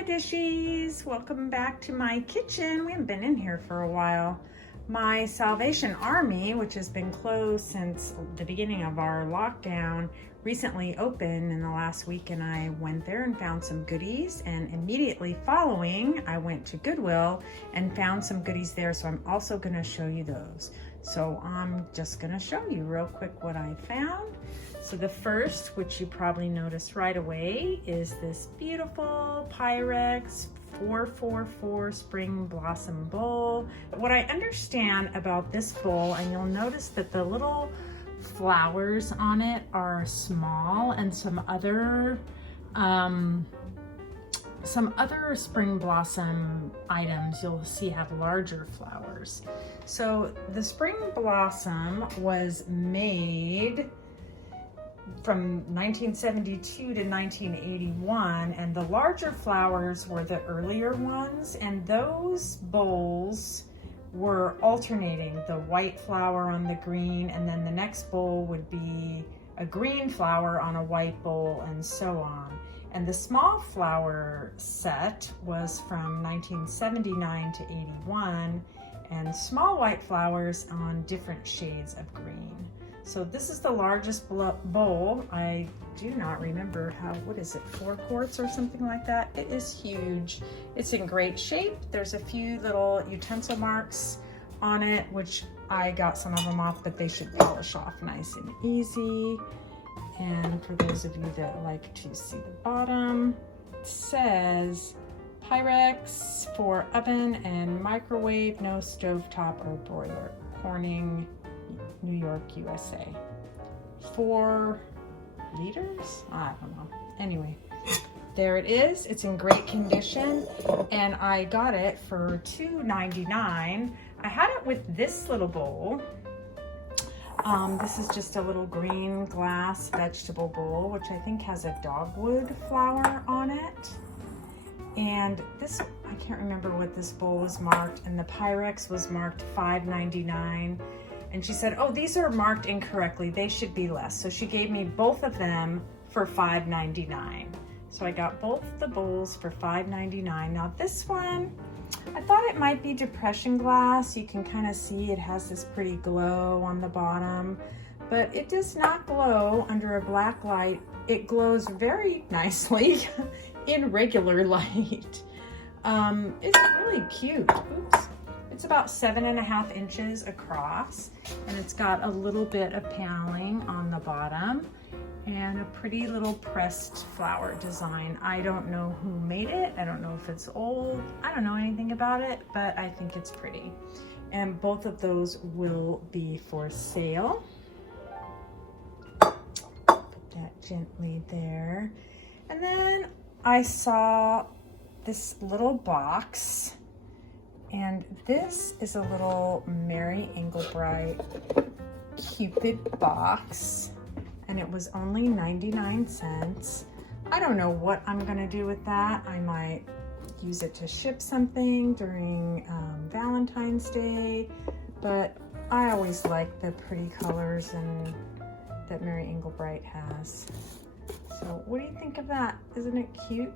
Hiya dishies, welcome back to my kitchen. We haven't been in here for a while. My Salvation Army, which has been closed since the beginning of our lockdown, recently opened in the last week, and I went there and found some goodies, and immediately following I went to Goodwill and found some goodies there, so I'm also going to show you those. So I'm just going to show you real quick what I found. So the first, which you probably noticed right away, is this beautiful Pyrex 444 Spring Blossom Bowl. What I understand about this bowl, and you'll notice that the little flowers on it are small, and some other spring blossom items you'll see have larger flowers. So the spring blossom was made from 1972 to 1981, and the larger flowers were the earlier ones, and those bowls were alternating, the white flower on the green, and then the next bowl would be a green flower on a white bowl, and so on. And the small flower set was from 1979 to 81, and small white flowers on different shades of green. So this is the largest bowl. I do not remember what is it, 4 quarts or something like that? It is huge. It's in great shape. There's a few little utensil marks on it, which I got some of them off, but they should polish off nice and easy. And for those of you that like to see the bottom, it says Pyrex for oven and microwave, no stovetop or broiler. Corning, New York, USA. 4 liters? I don't know. Anyway, there it is. It's in great condition, and I got it for $2.99. I had it with this little bowl. This is just a little green glass vegetable bowl, which I think has a dogwood flower on it. And this, I can't remember what this bowl was marked, and the Pyrex was marked $5.99. And she said, oh, these are marked incorrectly. They should be less. So she gave me both of them for $5.99. So I got both the bowls for $5.99. Now this one, I thought it might be depression glass. You can kind of see it has this pretty glow on the bottom, but it does not glow under a black light. It glows very nicely in regular light. It's really cute. Oops. It's about 7.5 inches across, and it's got a little bit of paneling on the bottom and a pretty little pressed flower design. I don't know who made it. I don't know if it's old. I don't know anything about it, but I think it's pretty. And both of those will be for sale. Put that gently there. And then I saw this little box, and this is a little Mary Englebright Cupid box, and it was only 99 cents. I don't know what I'm gonna do with that. I might use it to ship something during Valentine's Day, but I always like the pretty colors and that Mary Englebright has. So what do you think of that? Isn't it cute?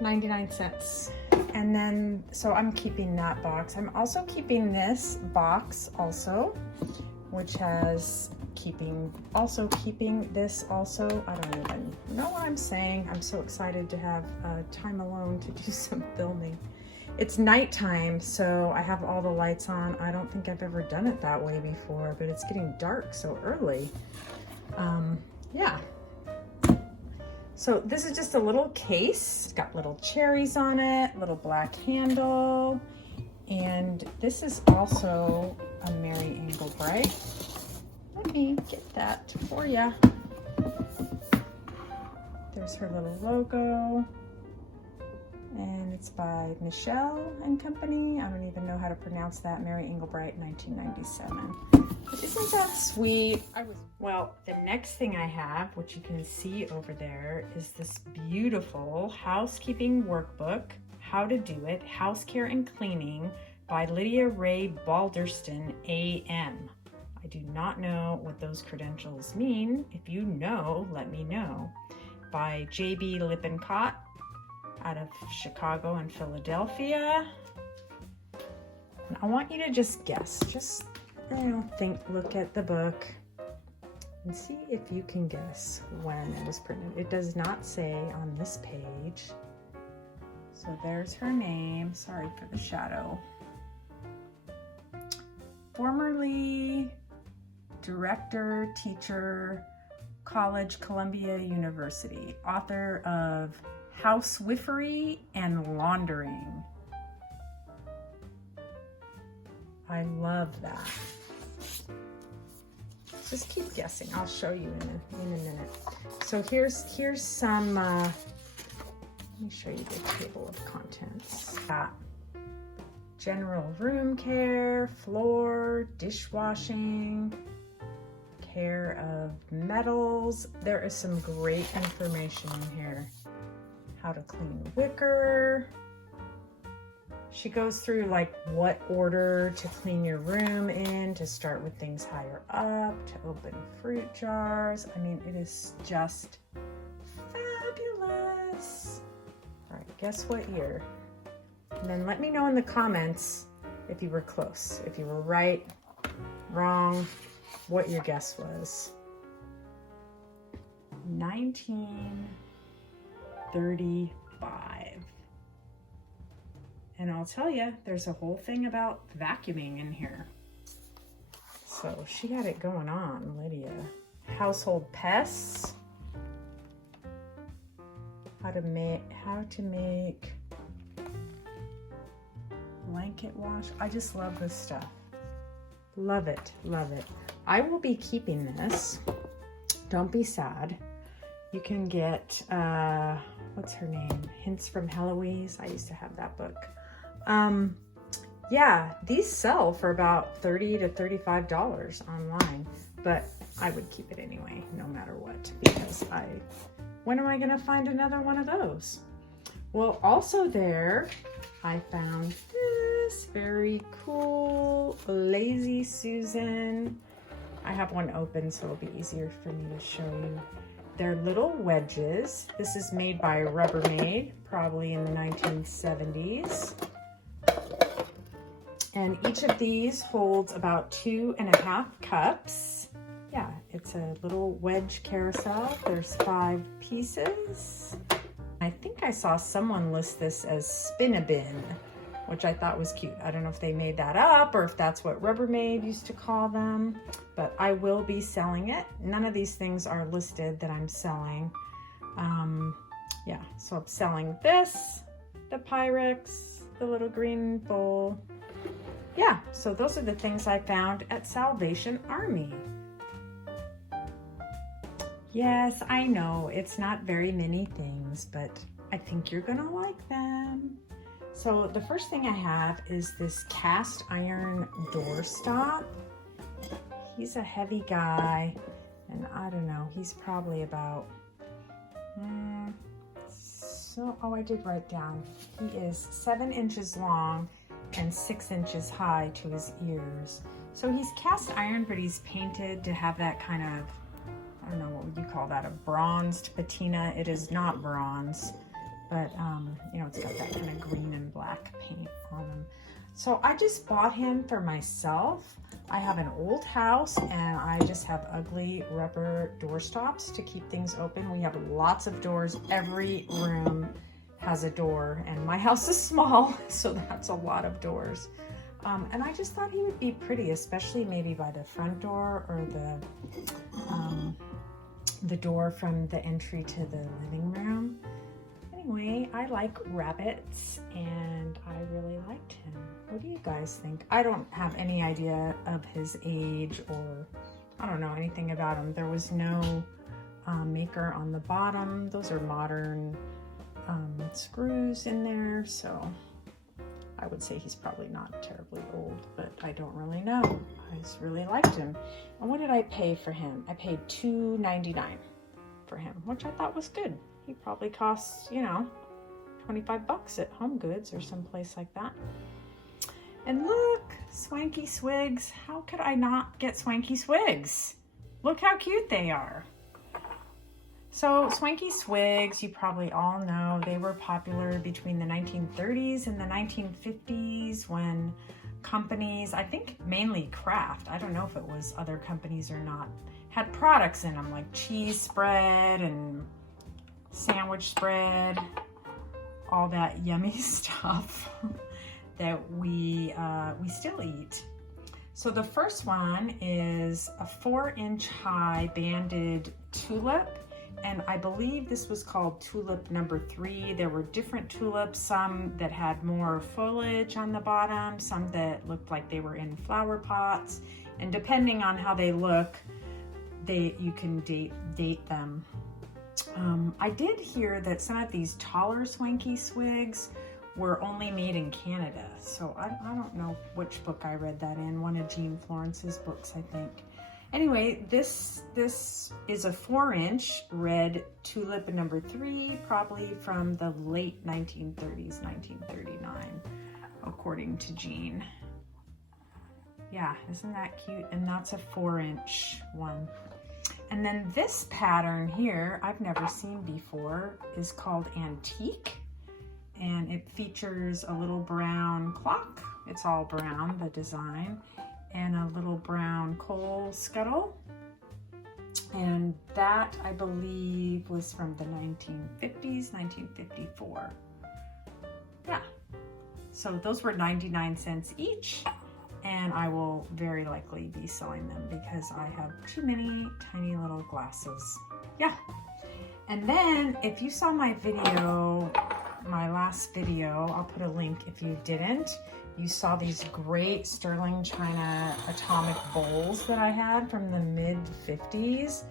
99 cents. And then, so I'm keeping that box. I'm also keeping this box also, which has keeping this also. I don't even know what I'm saying. I'm so excited to have time alone to do some filming. It's nighttime, so I have all the lights on. I don't think I've ever done it that way before, but it's getting dark so early. Yeah. So this is just a little case. It's got little cherries on it, little black handle. And this is also a Mary Englebright. Let me get that for you. There's her little logo. And it's by Michelle and Company. I don't even know how to pronounce that. Mary Englebright, 1997. But isn't that sweet? Well, the next thing I have, which you can see over there, is this beautiful housekeeping workbook, How to Do It, House Care and Cleaning by Lydia Ray Balderston, AM. I do not know what those credentials mean. If you know, let me know. By J.B. Lippincott. out of Chicago and Philadelphia. And I want you to just guess, just, look at the book and see if you can guess when it was printed. It does not say on this page. So there's her name. Sorry for the shadow. Formerly director, teacher, college, Columbia University, author of Housewifery and Laundering. I love that. Just keep guessing. I'll show you in a minute. So here's some, let me show you the table of contents. Got general room care, floor, dishwashing, care of metals. There is some great information in here. How to clean wicker. She goes through like what order to clean your room in, to start with things higher up, to open fruit jars. I mean, it is just fabulous. All right, guess what year? And then let me know in the comments if you were close, if you were right, wrong, what your guess was. 1935. And I'll tell you, there's a whole thing about vacuuming in here. So she had it going on, Lydia. Household pests. How to make blanket wash. I just love this stuff. Love it, love it. I will be keeping this. Don't be sad. You can get, what's her name? Hints from Heloise. I used to have that book. Yeah, these sell for about $30 to $35 online, but I would keep it anyway, no matter what, because when am I gonna find another one of those? Well, also there, I found this very cool Lazy Susan. I have one open, so it'll be easier for me to show you. They're little wedges. This is made by Rubbermaid, probably in the 1970s. And each of these holds about 2.5 cups. Yeah, it's a little wedge carousel. There's 5 pieces. I think I saw someone list this as Spin-a-Bin, which I thought was cute. I don't know if they made that up or if that's what Rubbermaid used to call them, but I will be selling it. None of these things are listed that I'm selling. Yeah, so I'm selling this, the Pyrex, the little green bowl. Yeah, so those are the things I found at Salvation Army. Yes, I know it's not very many things, but I think you're gonna like them. So the first thing I have is this cast iron doorstop. He's a heavy guy, and I don't know, he's probably about, I did write down. He is 7 inches long and 6 inches high to his ears. So he's cast iron, but he's painted to have that kind of, I don't know, what would you call that? A bronzed patina. It is not bronze, but it's got that kind of green and black paint on him. So I just bought him for myself. I have an old house and I just have ugly rubber door stops to keep things open. We have lots of doors. Every room has a door, and my house is small, so that's a lot of doors. And I just thought he would be pretty, especially maybe by the front door or the door from the entry to the living room. Anyway, I like rabbits and I really liked him. What do you guys think? I don't have any idea of his age, or I don't know anything about him. There was no maker on the bottom. Those are modern screws in there, so I would say he's probably not terribly old, but I don't really know. I just really liked him. And what did I pay for him? I paid $2.99 for him, which I thought was good. He probably costs, $25 at Home Goods or someplace like that. And look, Swanky Swigs. How could I not get Swanky Swigs? Look how cute they are. So Swanky Swigs, you probably all know, they were popular between the 1930s and the 1950s when companies, I think mainly Kraft, I don't know if it was other companies or not, had products in them like cheese spread and sandwich spread, all that yummy stuff that we still eat. So the first one is a 4-inch high banded tulip. And I believe this was called tulip number 3. There were different tulips, some that had more foliage on the bottom, some that looked like they were in flower pots. And depending on how they look, you can date them. I did hear that some of these taller Swanky Swigs were only made in Canada. So I don't know which book I read that in, one of Jean Florence's books, I think. Anyway, this is a 4-inch red tulip number 3, probably from the late 1930s, 1939, according to Jean. Yeah, isn't that cute? And that's a 4-inch one. And then this pattern here, I've never seen before, is called Antique. And it features a little brown clock. It's all brown, the design. And a little brown coal scuttle. And that, I believe, was from the 1950s, 1954. Yeah. So those were 99 cents each. And I will very likely be selling them because I have too many tiny little glasses. Yeah. And then if you saw my video, my last video, I'll put a link if you didn't. You saw these great sterling china atomic bowls that I had from the mid-50s.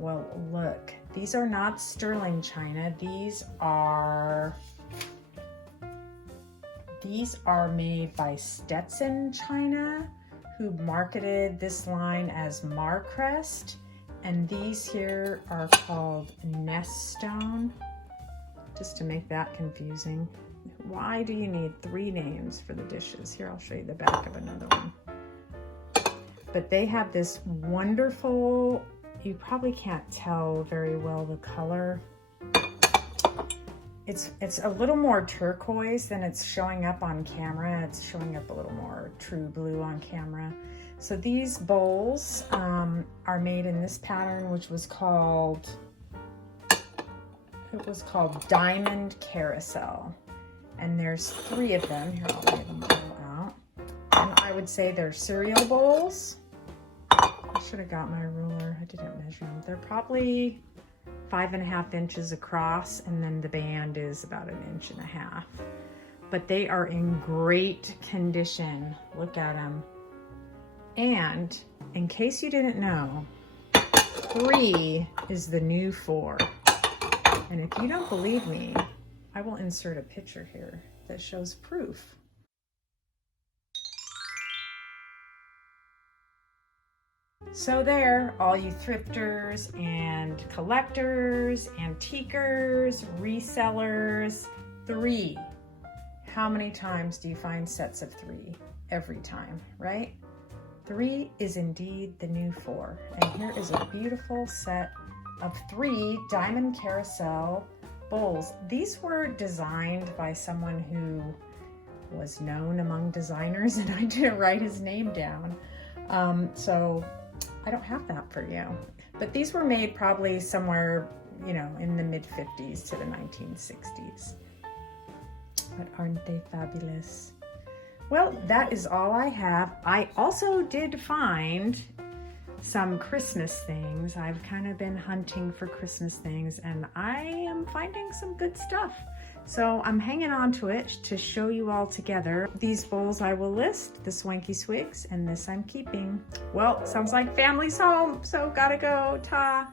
Well, look, these are not sterling china. These are made by Stetson China, who marketed this line as Marcrest. And these here are called Nest Stone, just to make that confusing. Why do you need 3 names for the dishes? Here, I'll show you the back of another one. But they have this wonderful, you probably can't tell very well the color. It's a little more turquoise than it's showing up on camera. It's showing up a little more true blue on camera. So these bowls are made in this pattern, which was called, Diamond Carousel. And there's 3 of them. Here, I'll lay them all out. And I would say they're cereal bowls. I should have got my ruler. I didn't measure them. They're probably 5.5 inches across, and then the band is about 1.5 inches. But they are in great condition. Look at them. And in case you didn't know, 3 is the new 4. And if you don't believe me, I will insert a picture here that shows proof. So there, all you thrifters and collectors, antiquers, resellers, 3. How many times do you find sets of 3? Every time, right? 3 is indeed the new 4. And here is a beautiful set of 3 Diamond Carousel bowls. These were designed by someone who was known among designers, and I didn't write his name down. So I don't have that for you. But these were made probably somewhere, in the mid-50s to the 1960s. But aren't they fabulous? Well, that is all I have. I also did find some Christmas things. I've kind of been hunting for Christmas things, and I am finding some good stuff. So I'm hanging on to it to show you all together. These bowls I will list, the Swanky Swigs, and this I'm keeping. Well, sounds like family's home, so gotta go. Ta!